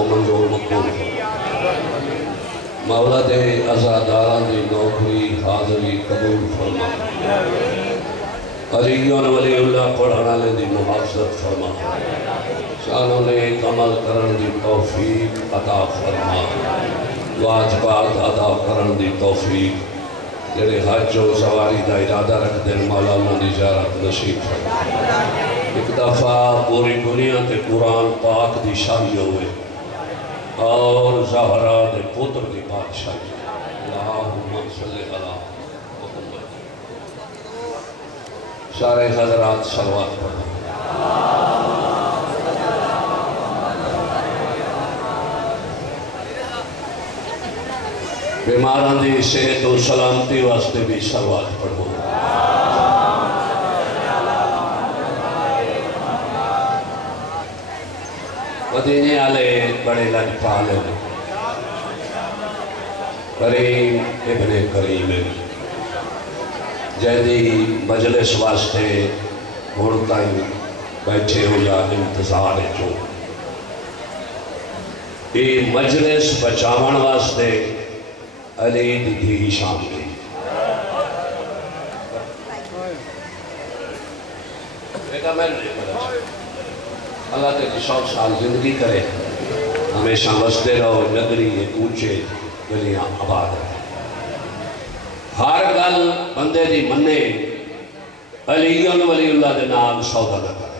کو منظور مقبول مولا دے عزاداران دی نوکری حاضری قبول فرما علیون ولی اللہ پڑھانا لے دی محافظت فرما شانوں نے ایک عمل کرن دی توفیق عطا فرما واجبات ادا کرن دی توفیق جڑے حج و سواری دا ارادہ رکھ دیں مولا انہوں نے زیارت نصیب فرما ایک دفعہ پوری دنیا تے قرآن پاک دی شاہی ہوئے اور زہرا دے پتر دی بادشاہی اللہم صلی اللہ محمد سارے حضرات صلوات پڑھیں بیماران دی صحت و سلامتی واسطے بھی صلوات پڑھو مدینے آلے بڑے لجپالے کریم ابن کریم جیدی مجلس واسطے گھڑتائی بیٹھے ہو یا انتظار جو یہ مجلس بچاون واسطے علی دی دھی شام دی بیٹا میں نہیں پڑھا اللہ تیری 100 سال زندگی کرے ہمیشہ بستے رہو نگری یہ اونچے گلیاں آباد ہے ہر گل بندے دی منے علی ولی اللہ دے نام سودا نہ کرے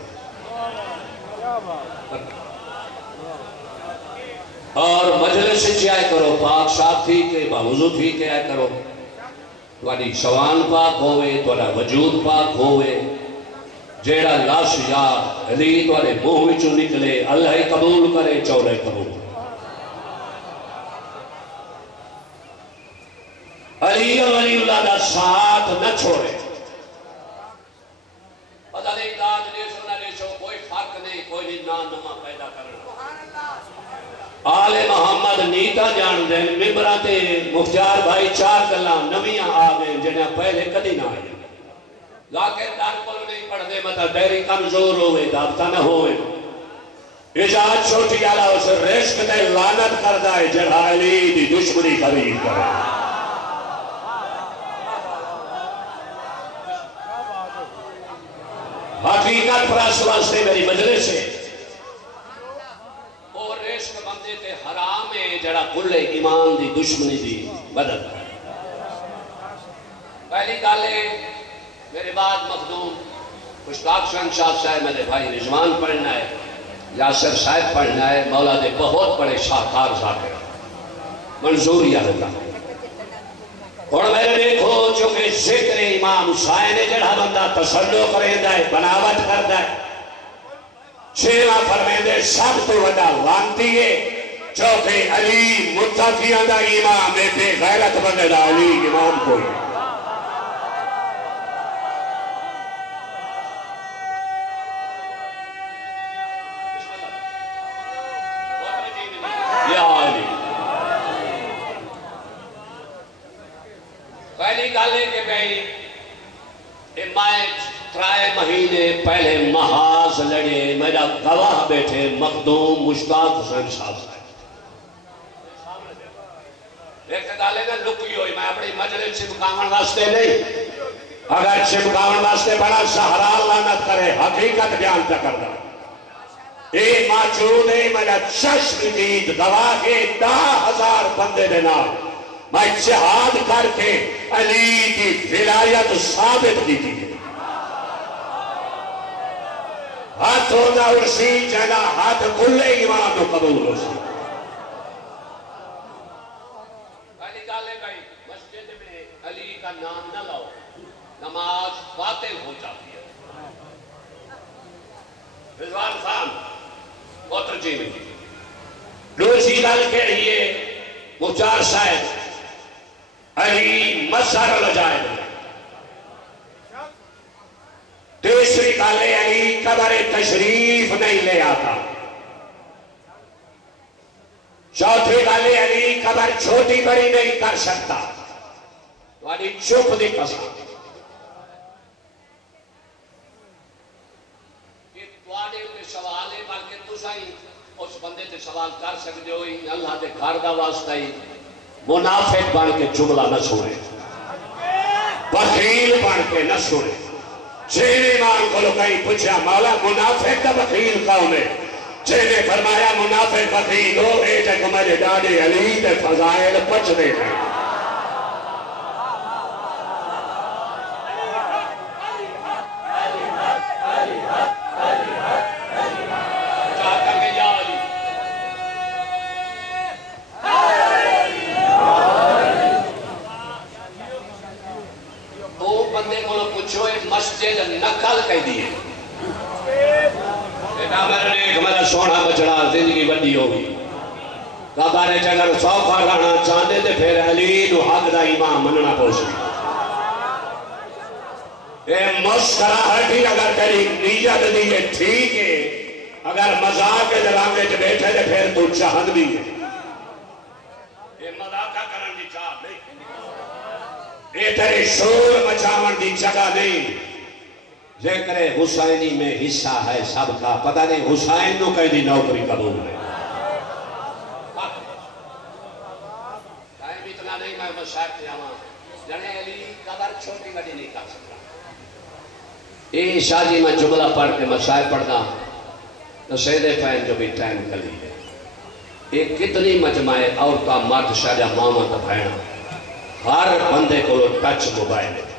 اور مجلس سے آئے کرو پاک صاف تھی کہ باوضو تھی کہ آئے کرو تھوڑی شوان پاک ہوئے تھوڑا وجود پاک ہوئے جیڑا لاش یا علی تھوڑے منہ وچوں نکلے اللہ قبول کرے چولے قبول علی ولی اللہ دا ساتھ نہ چھوڑے پتہ نہیں داد نے سنا نے شو کوئی فرق نہیں کوئی نہیں نام پیدا کرنا آل محمد نیتا جان دیں ممبراتے مختار بھائی 4 گلاں نمیاں آگئے جنہیں پہلے کدی نہ آئے لیکن دار کو نہیں پڑھ دے مطا ڈیری کمزور ہوئے دابتا نہ ہوئے اجازت چھوٹی آلہ اسے رشک دے لانت کر دائے جڑا علی دی دشمنی خرید کرے حقیقت پراس واسطے میری مجلس ہے اور رشک بندے تے حرام ہے جڑا کلے ایمان دی دشمنی دی مدد پہلی گالے میرے بعد مخدوم مشتاق شاہ صاحب میرے بھائی رضوان پڑھنا ہے یاسر صاحب پڑھنا ہے مولا دے بہت بڑے شاہکار ذاکر منظوری اللہ اور میرے دیکھو چونکہ ذکر امام حسین جڑا بندہ تسلو کریں دائے بناوٹ کر دائے چھیوہ فرمین دے سب تو وڈا لانتی ہے چونکہ علی متقیان دا امام ہے بے غیرت بندے دا علی امام کوئی یا علی پہلی گالے کے بھئی مائیں 3 مہینے پہلے محاذ لڑے میرا گواہ بیٹھے مخدوم مشتاق حسین صاحب ایک گالے میں لکی ہوئی میں اپنی مجلس چپکاون واسطے نہیں اگر چپکاون واسطے بڑا سہرا لعنت کرے حقیقت بیان تک کرنا اے موجود ہے میرا چشم دید گواہ کے 10,000 بندے دے نام میں جہاد کر کے علی کی ولایت ثابت کی تھی ہاتھ ہونا اسی جنا ہاتھ کلے ایمان و قبول ہو سی پہلی گالے بھائی مسجد میں علی کا نام نہ لاؤ نماز باطل ہو جاتی ہے رضوان خان موتر جی میں دوسری گل کے لیے مختار صاحب علی مظہر لجائے تیسری گالے علی قبر تشریف نہیں لے آتا چوتھی گالے علی قبر چھوٹی بڑی نہیں کر سکتا والی چپ دی قسم یہ توڑے ہوئے سوال ہے بلکہ تسائی اس بندے تے سوال کر سکتے ہوئی اللہ دے گھر دا واسطہ ہی منافق بن کے جملہ نہ سنے، بخیل بن کے نہ سنے۔ جینے ایمان کو لوگ کہیں پوچھا مولا منافق دا بخیل کون ہے؟ جینے فرمایا منافق بخیل ہو اے جے کو میرے ڈاڈے علی دے فضائل پچ دے گئے۔ مسجد نقل کہہ دیئے میرے ایک میرا سونا بچڑا زندگی بڑی ہوگی کعبہ نے اگر 100 کھانا چاہتے تھے پھر علی نو حق دا امام مننا پوچھی اے مسکراہٹی اگر تیری نیت دیئے ٹھیک ہے اگر مذاق کے دلانگے جو بیٹھے تھے پھر تو چاہت بھی ہے اے مذاقہ کرن دی چاہ نہیں اے تیرے شور مچاون دی جگہ نہیں ذکر حسینی میں حصہ ہے سب کا پتہ نہیں حسین نو کہیں دی نوکری قبول ہے ٹائم اتنا نہیں میں مسائب تھے آمان جنے علی قبر چھوٹی بڑی نہیں کر سکتا یہ شادی میں جملہ پڑھ کے مسائب پڑھنا تو سید فین جو بھی ٹائم کلی ہے یہ کتنی مجمع عورتہ مرد شاہدہ ماما تا بھینا ہر بندے کو ٹچ موبائل ہے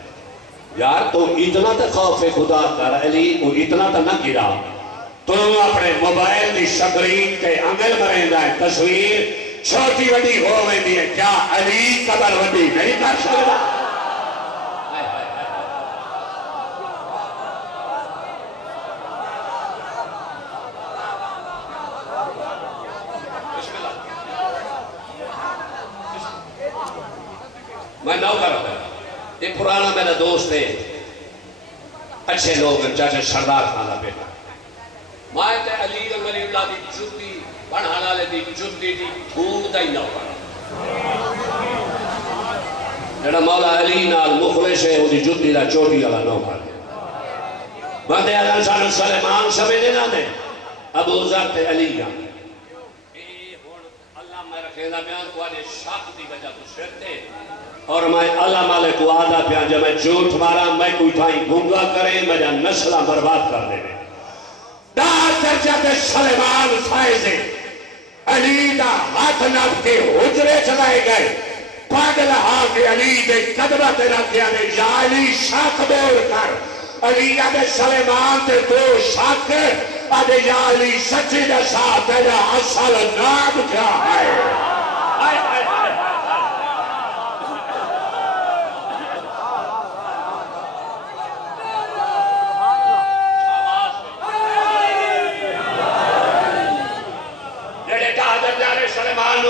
یار تو اتنا تا خوف خدا کر علی کو اتنا تا نہ گرا تو اپنے موبائل دی سکرین کے انگل مرین ہے تصویر چھوٹی وڈی ہو ویندی ہے کیا علی قبر وڈی نہیں کر سکتا میں نو کر رہا ہوں ایک پرانا میرا دوست ہے اچھے لوگ ہیں چاچے سردار خانہ بیٹا مائے تے علی ولی اللہ دی جتی بڑھانا لے دی جتی دی دھوم دا ہی نو کر جڑا مولا علی نال مخلص ہے وہ دی جتی دا چوٹی والا نو کر بندے علیہ سانو سلیمان سمجھے نہ دے ابو ذر تے علی کا اللہ میں رکھے دا بیان کو آنے شاک دی وجہ تو شرتے اور میں اللہ مالک کو آدھا پیان جب میں جھوٹ مارا میں کوئی تھائی گنگا کریں مجھا نسلہ برباد کر دے میں دار درجہ سلیمان فائزے علی دا ہاتھ نب کے حجرے چلائے گئے پاگل کے علی دے قدرہ تیرا کیا دے یا علی شاک بول کر علی آدھے سلیمان تے دو شاک آدھے یا علی سچی دا ساتھ تیرا اصل نام کیا ہے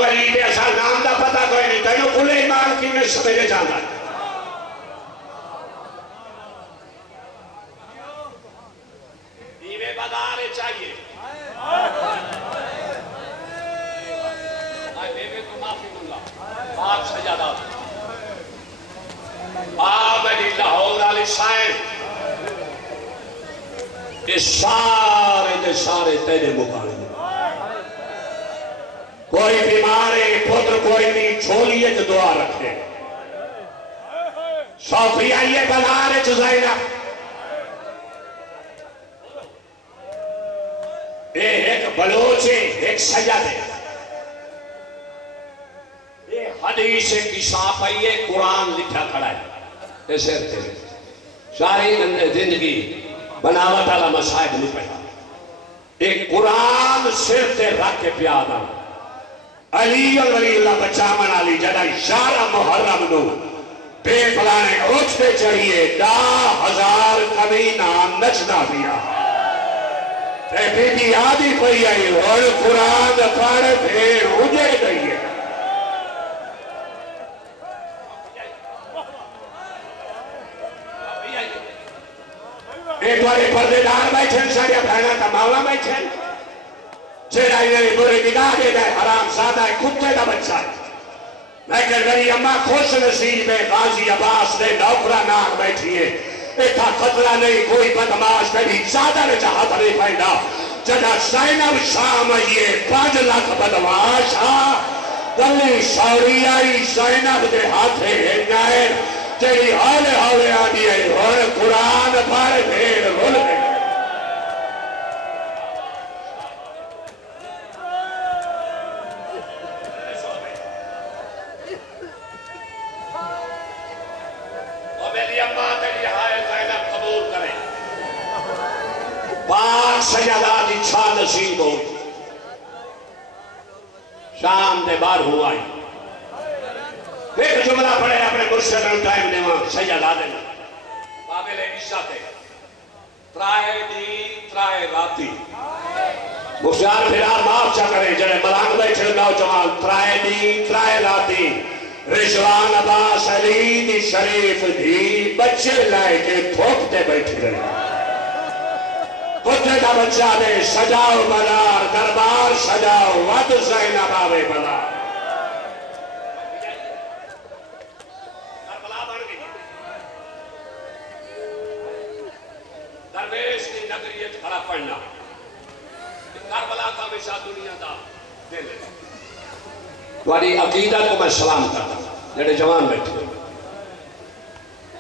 علی دے ایسا نام دا پتہ کوئی نہیں تھا یہ کھلے ایمان کی میں سمجھے جانا ہے دیوے بدارے چاہیے بیوے کو معافی دوں گا بات سجادہ آمدی لاہور علی سائن یہ سارے تیرے مقابلے کوئی بیمارے پتر کوئی نہیں چھولیے جو دعا رکھے صوفی آئیے بلارے جو زائنہ ایک بلوچے ایک سجدے ایک حدیث کی سانپ آئیے قرآن لکھا کھڑا ہے ایسے تھے شاہی زندگی بناوت اللہ مسائب نہیں پہا ایک قرآن صرف تے رکھ کے پیادا علی ولی اللہ بچامن علی جدہ اشارہ محرم نو بے فلانے اٹھتے چاہیے 10,000 کمینہ نچنا دیا اے بی بی آدھی پہی آئی اور قرآن پڑھ پھر اجڑ گئی ہے ایک بارے پردے دار بیٹھن سارے بھائنہ کا مولا بیٹھن چھیڑا انہیں برے نگاہ دے گئے حرام زادہ ہے کتے دا بچہ ہے لیکن میری اممہ خوش نصیب ہے غازی عباس نے نوکرہ ناک بیٹھی ہے اتھا خطرہ نہیں کوئی بدماش میں بھی زیادہ نے چاہتا نہیں پہنڈا جدا زینب شام آئیے 5 لاکھ بدماش گلی سوری آئی زینب دے ہاتھے گئے تیری ہولے ہولے آنی آئی اور قرآن پر بھیڑ بھول گئے سجادہ دی چھا نصیب ہو شام دے بار ہوا ایک جملہ پڑھے اپنے مرشد نے ٹائم نے وہاں سجادہ دینا قابل عیسیٰ تے ترائے دی ترائے راتی مختار پھرار معاف چا کرے جنہیں ملانگ بیٹھے نوجوان ترائے دی ترائے راتی رضوان عباس علی دی شریف دی بچے لائے کے تھوکتے بیٹھے رہے کتے کا بچہ دے سجاؤ بلار دربار سجاؤ ود زینب آوے بلار کربلا بڑھ گئی درویش کی نگریت کھڑا پڑھنا کربلا کا ہمیشہ دنیا دا دے لے تمہاری عقیدت کو میں سلام کرتا ہوں جڑے جوان بیٹھے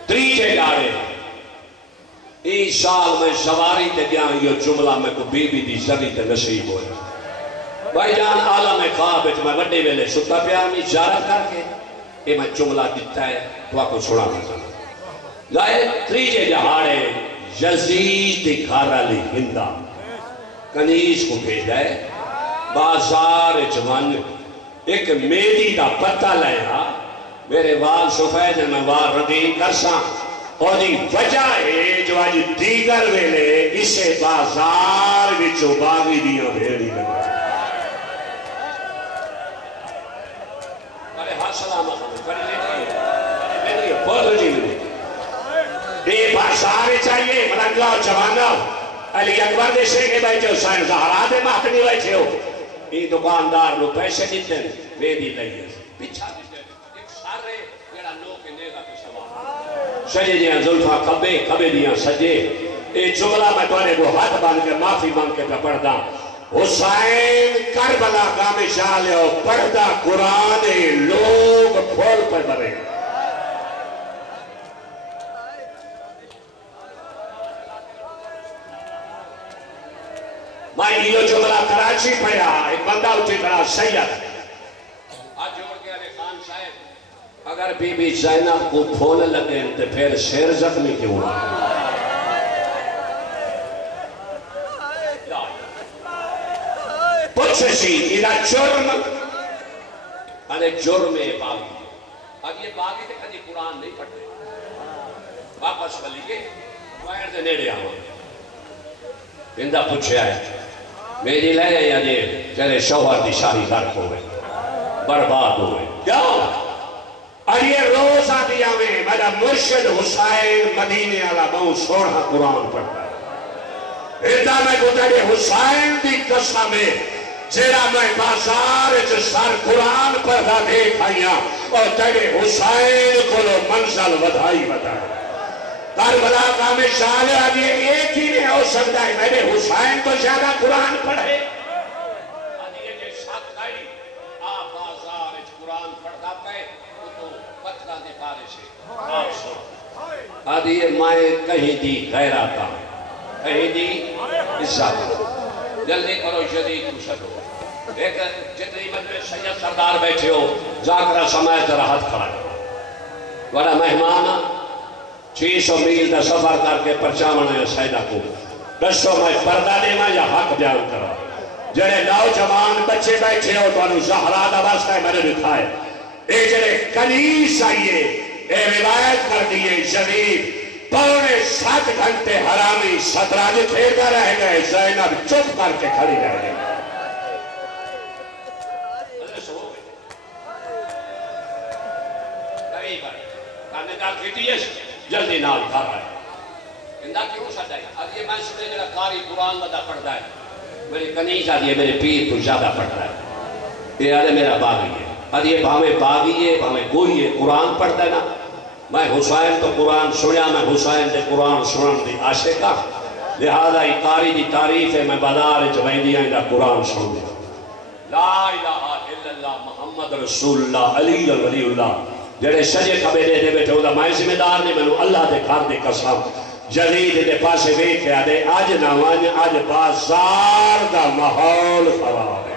تریجے جاڑے ای سال میں سواری تے گیا یہ جملہ میں کو بی بی دی زری تے نصیب ہویا بھائی جان عالم خواب ہے میں وڈے ویلے ستا پیامی زیارت کر کے یہ میں جملہ دیتا ہے تو آپ کو چھوڑا مزا لائے تریجے جہاڑے یزید گھر علی ہندہ کنیز کو بھیجا ہے بازار جوان ایک میری دا پتہ لیا میرے وال سفید میں وال رنگین کرساں اور دی وجہ ہے جو آج دیگر ویلے اسے بازار وچو باغی دیا بھیڑی لگا ارے ہاں سلام کری لیتی بہت جی ملی یہ بازار چاہیے ملنگا جوانا علی اکبر دے سے کے بیٹھے حسین زہرا دے ماتنی بیٹھے ہو یہ دکاندار لو پیسے دیتے ہیں ویدی لئیے پیچھا دیتے ہیں ایک سارے میرا لوگ اندے گا سجے دیاں ظلفہ کبے دیاں سجے ایک جملہ میں تونے کو ہاتھ بان کے معافی مانگ کے پڑھ دا حسین کربلا گام شالے ہو پڑھ دا قرآن لوگ پھول پر برے میں یہ جملہ کراچی پڑھا ایک بندہ اٹھی کرا سید آج جوڑ کے علی خان صاحب اگر بی بی زینب کو پھول لگے تو پھر شیر زخمی کیوں پوچھے سی یہ جرم انہیں جرم باغی اب یہ باغی تھے کدی قرآن نہیں پڑھتے واپس بلیے وائر دے نیڑے آؤں اندہ پوچھے آئے میری لے یا یہ چلے شوہر دی شاہی غرق ہوئے برباد ہوئے کیا اور یہ روزہ دیا میں میرا مرشد حسین مدینے والا بہت سوڑا قرآن پڑھتا ہے ادھا میں کو تیرے حسین دی قسم ہے جیڑا میں بازار سر قرآن پڑھتا دیکھ آئیا اور تیرے حسین کو لو منزل ودھائی بتائے کربلا کا میں شاہ آگے ایک ہی نہیں ہو سکتا ہے میرے حسین تو زیادہ قرآن پڑھے آدھی یہ مائے کہیں دی غیر آتا کہیں دی عزت جلدی کرو شدید کشت ہو ایک جتنی مجھے سید سردار بیٹھے ہو جاکرہ سمائے ذرا ہاتھ کھڑا بڑا مہمان 600 میل دا سفر کر کے پرچامن ہے سیدہ کو دستوں میں پردہ دیما یا حق بیان کرا جڑے نوجوان بچے بیٹھے ہو تو انہوں زہرا دا واسطہ ہے میرے دکھائے اے جڑے کنیس آئیے اے روایت کر دیئے شریف پونے 7 گھنٹے حرامی ستراج کھیلتا رہ گئے زینب چپ کر کے کھڑی رہ گئے جلدی نال کھا رہا ہے اندہ کیوں سجائی اب یہ میں سنے جڑا قاری قرآن لدہ پڑھتا ہے میری کنیز آدھی ہے میرے پیر تو زیادہ پڑھتا ہے یہ آدھے میرا باغی ہے آدھی یہ بھامے باغی ہے بھامے کوئی ہے قرآن پڑھتا ہے نا میں حسین تو قرآن سنیا میں حسین دے قرآن سنن دی عاشقہ لہذا قاری دی تعریف ہے میں بازار چویندیاں دا قرآن سن دیا لا الہ الا اللہ محمد رسول اللہ علی ولی اللہ جڑے سجے کھبے دے بیٹھے ہوتا میں ذمہ دار نے مینوں اللہ دے گھر دے قسم جدید دے پاسے ویکھیا دے اج نہ ون اج بازار دا ماحول خراب ہے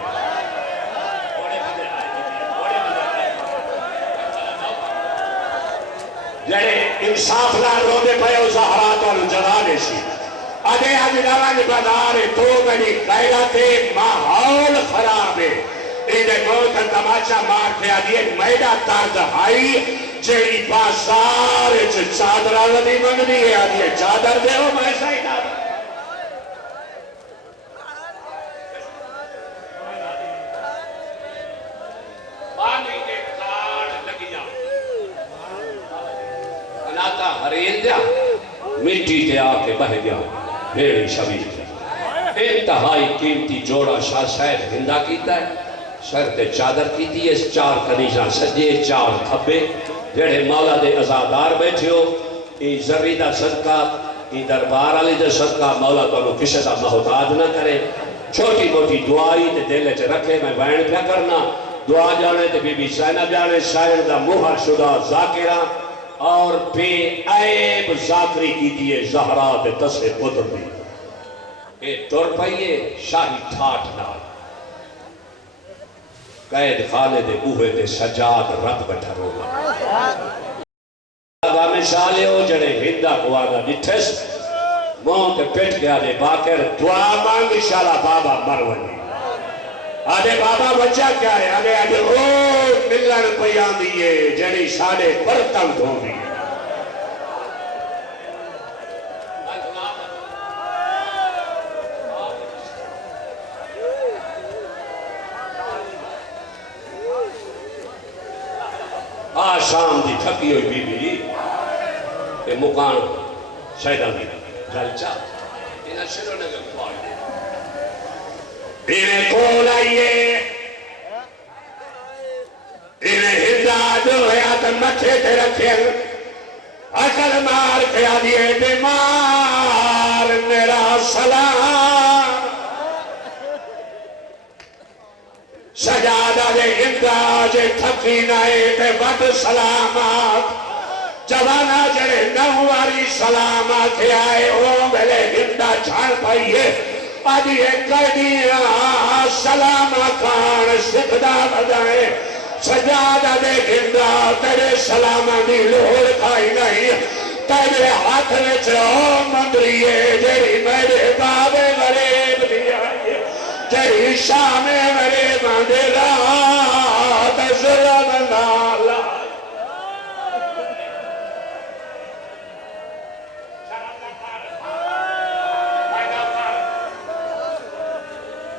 جڑے انصاف نال روندے پئے او زہرا تانوں جگا دے سی اجے اج نہ بازار تو میری غیرت ماحول خراب ہے ایدے موت تماشا مار کے آدھی ایک میدہ تارد ہائی جیڑی بازار چادر آزدی منگنی ہے آدھی ہے چادر دے ہو میں سائی نام پانی دے کار لگیا اناتا حریر دیا مٹی تے آکے بہ گیا بھیڑی شبیر انتہائی قیمتی جوڑا شاہ صاحب ہندہ کیتا ہے سر تے چادر کیتی ہے چار کنیزاں سجے چار کھبے جڑے مولا دے ازادار بیٹھے ہو ای ذری دا صدقہ ای دربار علی دے صدقہ مولا تو انہوں کسی دا محتاج نہ کرے چھوٹی موٹی دعائی تے دلے چے رکھے میں بین پہ کرنا دعا جانے تے بی بی زینب جانے شاعر دا مہر شدہ ذاکرہ اور بے عیب ذاکری کیتی ہے زہرا تے تسے پتر دی اے ٹور پائیے شاہی ٹھاٹ نال قید خالد اوہے دے سجاد رب بیٹھا روگا آگا میں شالے ہو جڑے ہندہ کو آگا نٹھس مون تے پیٹ گیا دے باکر دعا مانگ شالا بابا مرونی آدھے بابا بچہ کیا ہے آدھے او ملن پیان دیئے جڑی شالے برتن دھو دیئے شام دی تھکی ہوئی بی بی کہ مکان شہدہ دی جلچہ انہیں شروع نگر پائی انہیں کول آئیے انہیں ہندہ جو ہے آتن مچھے تے رکھے اکل مار کے آدھیے بیمار میرا سلام سجادہ دے ہندہ جے تھکی نائے تے بد سلامات جوانا جڑے نواری سلامات آئے او ملے ہندہ چھان پائیے آدھیے قیدیاں سلامکان سکھدہ بدائے سجادہ دے ہندہ تیرے سلامہ دی لوڑ کھائی نہیں تیرے ہاتھ میں چھو مندریے جیڑی میرے بابے غریب دیا جیڑی شام میرے ماندے رات ظلم نالا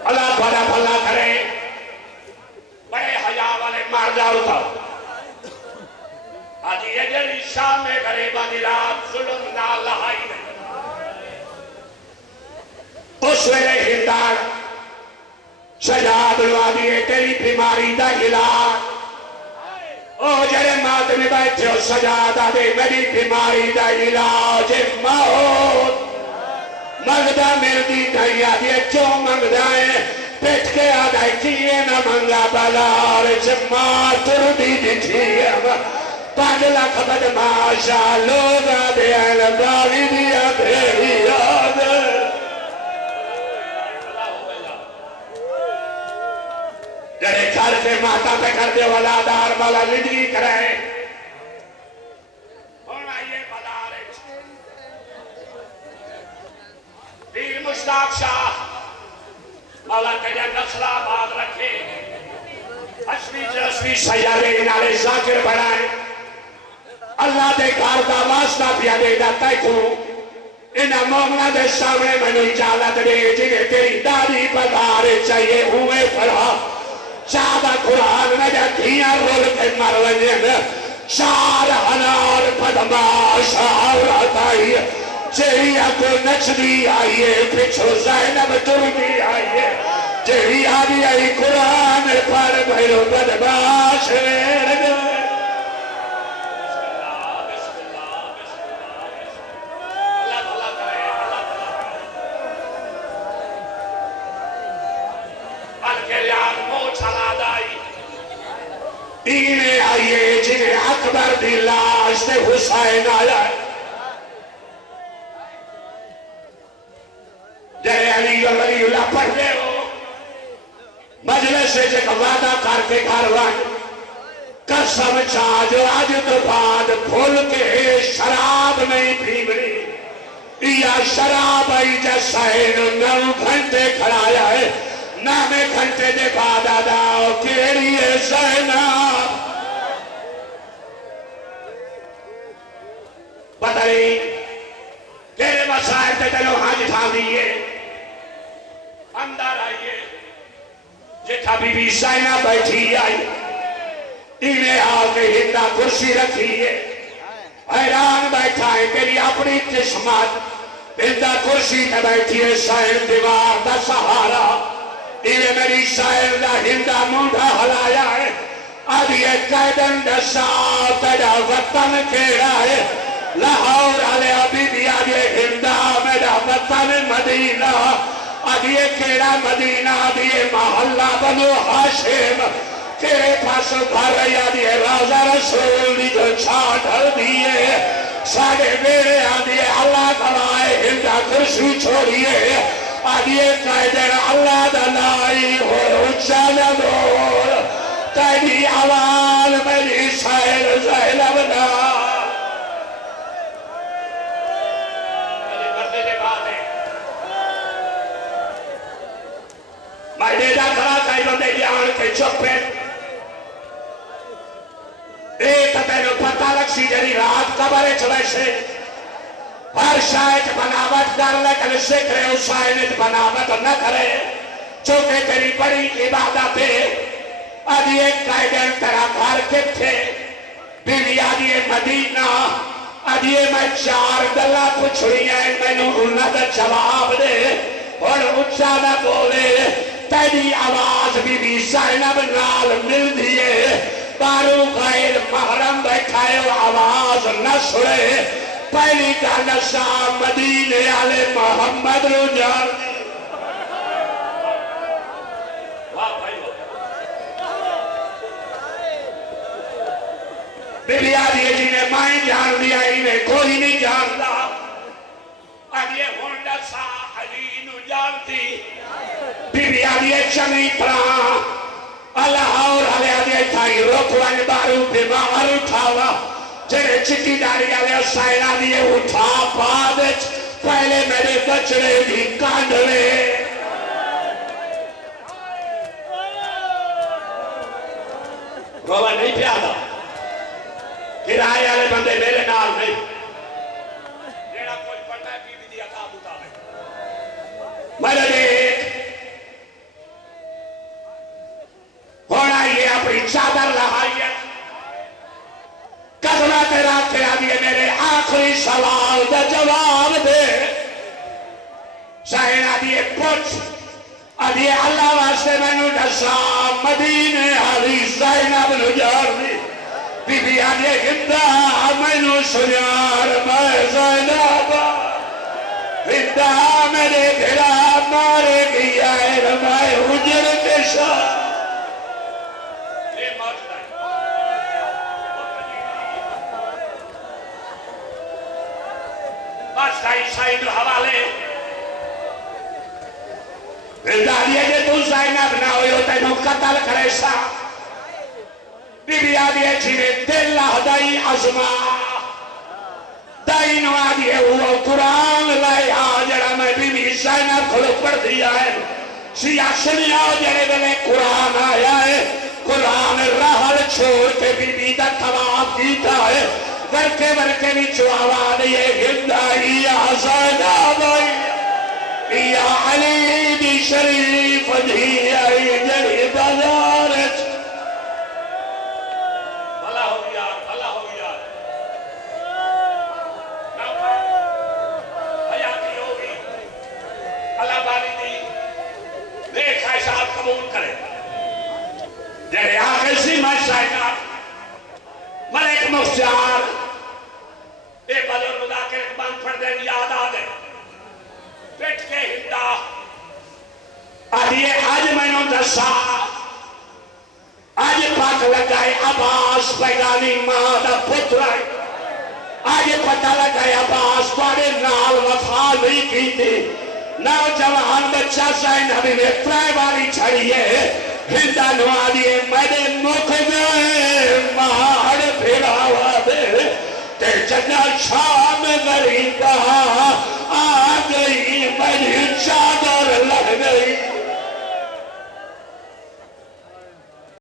اللہ بڑا بھلا کرے بڑے حیاء والے مار جاؤ تھا آجی یہ جیڑی شام میں غریبہ دی رات ظلم نالا ہی نہیں اس ویلے ہندار سجاد لوا دیئے تیری بیماری دا علاج او جڑے مات میں بیٹھے ہو سجادہ دے میری بیماری دا علاج موت مگدہ مردی دھائیا دیئے کیوں مگدائیں پیٹ کے آدھائی کیے نہ منگا بلار جمع تردی دیکھئے پانچ لاکھ بدماشا لوگ آدھے آئے باوی دیا بھیڑی آدھے جڑے گھر کے ماتا پہ کر دے والا دار والا لڈی کرے ہونا یہ بلارج پیر مشتاق شاہ مولا تیرے نسل آباد رکھے اشوی سیارے انالے ذاکر بڑھائیں اللہ دے گھر دا واسطہ پیا دے دا تیکھوں انہا مومنہ دے سامنے میں نہیں اجازت دے جنہیں تیری داری پدارے چاہیے ہوئے پڑھا چادہ قرآن میں دھیاں رول کے مرونین چار ہنار پدماش آورات آئیے جیری اکو نچدی آئیے پچھو زینب ترمی آئیے جیری آدھی آئی قرآن پر بھیرو بدماش ریر گئے اینے آئیے جنہیں اکبر دی لاش تے حسین آیا ہے جنہیں علی اللہ پڑھ لے ہو مجلس سے جک وعدہ کر کے گھر وان قسم چاہ جو آج تو بعد بھول کے شراب نہیں پیونی یا شراب آئی جسائن 9 گھنٹے کھڑایا ہے 9 گھنٹے دے بعد آداؤ کیڑی ہے زینب پتہ نہیں تیرے مسائل تے تلو حج تھا دیئے اندر آئیے جتھا بی بی زینب بیٹھی آئی انہیں آگے ہندہ کرسی رکھی ہے حیران بیٹھا ہے تیری اپنی قسمت ہندہ کرسی تے بیٹھی ہے سائن دیوار دا سہارا انہیں میری سائن دا ہندہ مونڈا ہلایا ہے اب یہ قیدن دسا تیرا وطن کیڑا ہے لاہور علی ابھی بھی آگے ہندہ میرا وطن مدینہ آگے کیڑا مدینہ آگے محلہ بنو ہاشم تیرے پاسو بھر رہی آدھیے روزہ رسول دی جو چھاٹ ہر دیئے ساڑھے میرے آدھیے اللہ کرائے ہندہ کرسی چھوڑیے آدھیے قائدر اللہ دلائی ہو اچھا نبول تیری عوال میری سائر زہلہ بنا میں دے جا کھڑا قائدوں دے جان کے چپے ایک تیرے پتہ لگ سی جنی رات قبر چویسے ہر شاید بناوٹ کر لیکن ذکر حسینت بناوٹ نہ کرے چونکہ تیری بڑی عبادت ہے آدھی ایک قائدن تیرا گھر کتھے بیوی آدھی مدینہ آدھی میں 4 گلہ پچھڑی ہیں میں نے انہوں نے جواب دے اور اچھا نہ بولے تیری آواز بی بی زینب نال مل دیئے بارو غیر محرم بیٹھائے و آواز نہ سڑے پہلی کا نشا مدینے آلے محمد رو جان دی بی بی آدھیے جنہیں مائیں جان دیا انہیں کوئی نہیں جانتا آدھیے ہونڈا سا علی نو جانتی بی بی آدھیے چنی پران اللہ اور علی آدھیے تھائی روکوان بارو بیمار اٹھاوا جنہیں چکی داری آلے سائل آدھیے اٹھا پادچ پہلے میرے بچڑے بھی کانڈلے روہ نہیں پیادا کرائے آلے بندے میرے نال نہیں جیڑا کوئی پڑھنا ہے بی بی دیا کام مطابق میرے دیکھ ہونا یہ اپنی چادر لہائیے قدمہ تیرا کیا دیئے میرے آخری سوال دا جواب دے شاہین آدھیے پوچھ آدھیے اللہ واسطے میں نو دسا مدینے علی زینب نجار دی بی بی آدھیے ہندہ میں نو سنیار میں زینب ہندہ میرے گھرا مارے گیا ہے میں حجر کے شاہ سائن حوالے داریے جے تو زینب نہ ہوئی ہوتا ہے قتل کرے سا بی بی آدھیے چھوے دل دائی عظمہ دائی نو آدھیے وہ قرآن لائے آجڑا میں بی بی زینب کھلو پڑھ دیا ہے سیاہ سنیا جڑے بلے قرآن آیا ہے قرآن رہل چھوڑ کے بی بی دا تواب کیتا ہے ورکے بھی چوہوا دیئے ہندائی یا زینب یا علی دی شریف دی آئی جڑی بازارت بھلا ہو گیا بھلا ہو گیا حیاتی ہوگی اللہ باری دی نیک خواہشات قبول کرے جڑے آگے سی میں شاہدات ملک مختار ایک بزرگ خدا کے اقبال پڑھ دیں یاد آگئے پیٹ کے ہندہ آدھیے آج میں نے دسا آج پاک لگا ہے عباس پیغالی ماں دا پتر ہے آج پتہ لگا ہے عباس توڑے نال وفا نہیں کی تھی نوجوان بچہ سائن ابھی نے ترائے باری چھڑی ہے ہندہ نوادی میرے مکھ گئے مہاڑ پھراوا دے تے جنہ شام غریب کہا